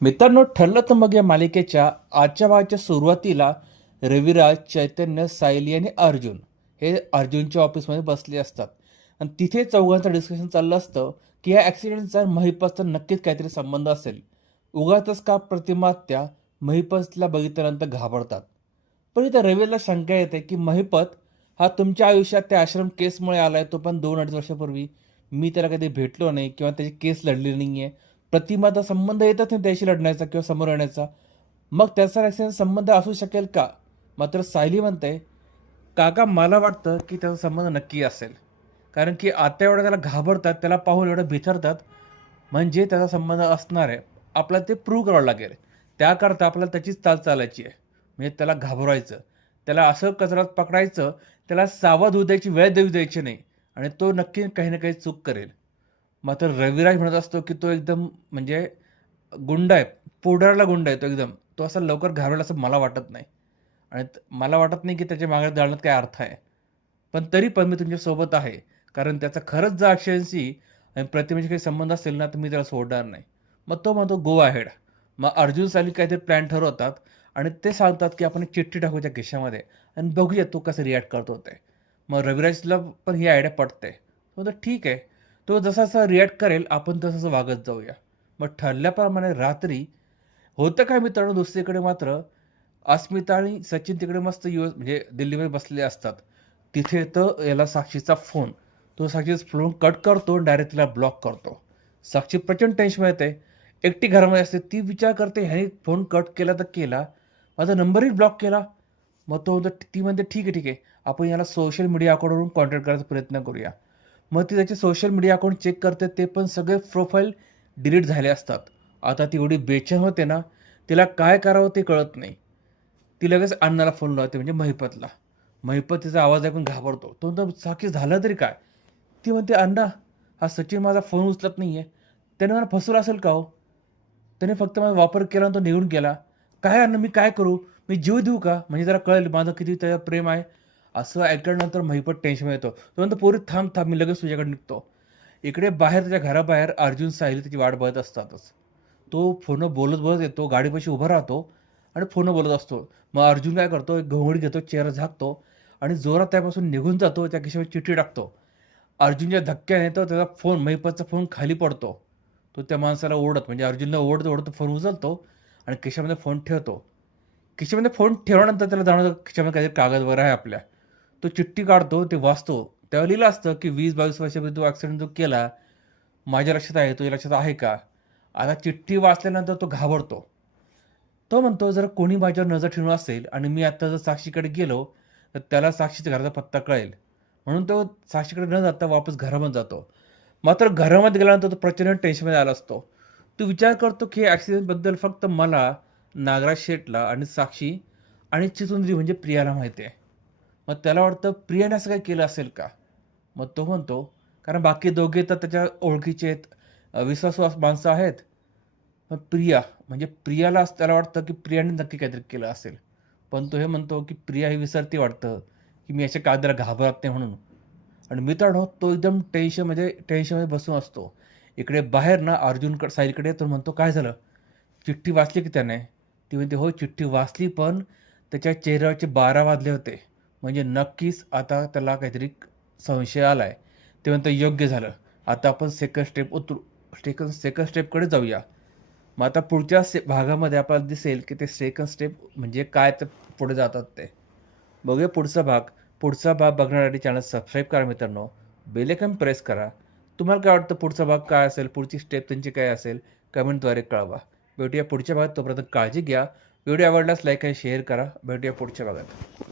मित्रांनो ठरलं तर मग या मालिकेच्या आजच्या भागाच्या सुरुवातीला रविराज चैतन्य सायली आणि अर्जुन हे अर्जुनच्या ऑफिसमध्ये बसले असतात. आणि तिथे चौघांचं डिस्कशन चाललं असतं की या ॲक्सिडेंटचा महिपासचा नक्कीच काहीतरी संबंध असेल. उगाचच का प्रतिमा त्या महिपतला बघितल्यानंतर घाबरतात? पण इथं रवीला शंका येते की महिपत हा तुमच्या आयुष्यात त्या आश्रम केसमुळे आला आहे तो पण दोन अडीच वर्षापूर्वी. मी त्याला कधी भेटलो नाही किंवा त्याची केस लढली नाही आहे प्रतिमाचा संबंध येतच नाही त्याशी लढण्याचा किंवा समोर येण्याचा. मग त्याचा ॲक्सिडेंट संबंध असू शकेल का? मात्र सायली म्हणते काका मला वाटतं की त्याचा संबंध नक्की असेल. कारण की आता एवढं त्याला घाबरतात त्याला पाहून एवढं भिथरतात म्हणजे त्याचा संबंध असणार आहे. आपल्याला ते प्रूव्ह करावं लागेल. त्याकरता आपल्याला त्याचीच चाल चालायची आहे. म्हणजे त्याला घाबरवायचं. त्याला असं कचरात पकडायचं. त्याला सावध होऊ द्यायची वेळ देऊ द्यायची नाही. आणि तो नक्की काही ना काही चूक करेल. मात्र रविराज म्हणत असतो की तो एकदम म्हणजे गुंड आहे पोडारला गुंड आहे तो एकदम. तो असा लवकर घाबरेल असं मला वाटत नाही. आणि मला वाटत नाही की त्याच्यामागे जाण्यात काय अर्थ आहे. पण तरी पण मी तुमच्यासोबत आहे. कारण त्याचा खरंच जर अक्षयांशी आणि प्रतिमेशी काही संबंध असेल ना तर मी त्याला सोडणार नाही. मग तो म्हणतो गो अहेड मग अर्जुन साली काहीतरी प्लॅन ठरवतात आणि ते सांगतात की आपण एक चिठ्ठी टाकू त्या खिशामध्ये आणि बघूया तो कसं रिॲक्ट करतो ते. मग रविराजला पण ही आयडिया पटते. तो म्हणतो ठीक आहे. तो जसा जसा रिॲक्ट करेल आपण तसं तसं वागत जाऊया. मग ठरल्याप्रमाणे रात्री होतं काय मित्रांनो दुसरीकडे मात्र अस्मिता आणि सचिन तिकडे मस्त यू म्हणजे दिल्लीमध्ये बसले असतात. तिथे तर याला साक्षीचा फोन तो साक्षीचा फोन कट करतो डायरेक्ट तिला ब्लॉक करतो. साक्षी प्रचंड टेन्शन येते. एकटी घरामध्ये असते ती विचार करते ह्याने फोन कट केला तर केला. माझा नंबरही ब्लॉक केला. मग तो ती म्हणते ठीक आहे ठीक आहे. आपण याला सोशल मीडिया अकाउंटवरून कॉन्टॅक्ट करायचा प्रयत्न करूया. मग ती त्याचे सोशल मीडिया अकाउंट चेक करते ते पण सगळे प्रोफाईल डिलीट झाले असतात. आता ती एवढी बेचैन होते ना तिला काय करावं ते कळत नाही. ती लगेच अण्णाला फोन लावते म्हणजे महिपतला. महिपत तिचा आवाज ऐकून घाबरतो. तो तर साखी झालं तरी काय? ती म्हणते अण्णा हा सचिन माझा फोन उचलत नाही आहे त्याने मला फसवलं असेल का हो? त्याने फक्त माझा वापर केला आणि तो निघून गेला. काय अण्णा मी काय करू? मी जीव देऊ का? म्हणजे जरा कळेल माझं किती त्याच्यावर प्रेम आहे. असं ऐकल्यानंतर महिपत टेन्शन येतो. तो म्हणतो पोरी थांब थांब मी लगेच तुझ्याकडे निघतो. इकडे बाहेर त्याच्या घराबाहेर अर्जुन साहिल त्याची वाट बघत असतातच. तो फोन बोलत बोलत येतो गाडीपाशी उभा राहतो आणि फोन बोलत असतो. मग अर्जुन काय करतो एक घोंगडी घेतो चेहरा झाकतो आणि जोरात त्यापासून निघून जातो त्या खिशावर चिठ्ठी टाकतो. अर्जुनच्या धक्क्याने तो त्याचा फोन महिपतचा फोन खाली पडतो. तो त्या माणसाला ओढत म्हणजे अर्जुनला ओढत ओढत फोन उचलतो आणि खिशामध्ये फोन ठेवतो. खिशामध्ये फोन ठेवल्यानंतर त्याला जाणवतं खिशामध्ये काहीतरी कागद वगैरे आहे आपल्या. तो चिठ्ठी काढतो ते वाचतो. त्यावेळी लिहिलं असतं की वीस बावीस वर्षापूर्वी तो ॲक्सिडेंट जो केला माझ्या लक्षात आहे तुझ्या लक्षात आहे का? आता चिठ्ठी वाचल्यानंतर तो घाबरतो. तो म्हणतो जर कोणी माझ्यावर नजर ठेवून असेल आणि मी आता जर साक्षीकडे गेलो तर त्याला साक्षीच्या घराचा पत्ता कळेल. म्हणून तो साक्षीकडे न जाता वापस घरामध्ये जातो. मात्र घरामध्ये गेल्यानंतर तो प्रचंड टेन्शनमध्ये आला असतो. तो विचार करतो की ॲक्सिडेंटबद्दल फक्त मला नागराज शेटला आणि साक्षी आणि चितुंद्री म्हणजे प्रियाला माहिती आहे. मग त्याला वाटतं प्रियाने असं काही केलं असेल का? मग तो म्हणतो कारण बाकी दोघे तर त्याच्या ओळखीचे आहेत. अ, माणसं आहेत. मग प्रिया म्हणजे प्रियाला असं त्याला वाटतं की प्रियाने नक्की काहीतरी केलं असेल. पण तो हे म्हणतो की प्रिया ही विसरती वाटतं की मी अशा कागदाला घाबरत नाही म्हणून. आणि मित्रांनो तो एकदम टेन्शनमध्ये टेन्शनमध्ये बसून असतो. इकडे बाहेर ना अर्जुनकडे साईडकडे तो म्हणतो काय झालं? चिठ्ठी वाचली की त्याने? ती म्हणते हो चिठ्ठी वाचली पण त्याच्या चेहऱ्यावरचे बारा वाजले होते. म्हणजे नक्कीच आता त्याला काहीतरी संशय आला आहे ते म्हणतं योग्य झालं. आता आपण सेकंड स्टेप उतरू. सेकंड सेकंड स्टेपकडे जाऊया. मग आता पुढच्या से भागामध्ये आपल्याला दिसेल की ते सेकंड स्टेप म्हणजे काय ते पुढे जातात ते. बघूया पुढचा भाग. पुढचा भाग बघण्यासाठी चॅनल सबस्क्राईब करा मित्रांनो. बेलेकन प्रेस करा. तुम्हाला काय वाटतं पुढचा भाग काय असेल? पुढची स्टेप त्यांची काय असेल? कमेंटद्वारे कळवा. भेटूया पुढच्या भागात. तोपर्यंत काळजी घ्या. व्हिडिओ आवडल्यास लाईक आणि शेअर करा. भेटूया पुढच्या भागात.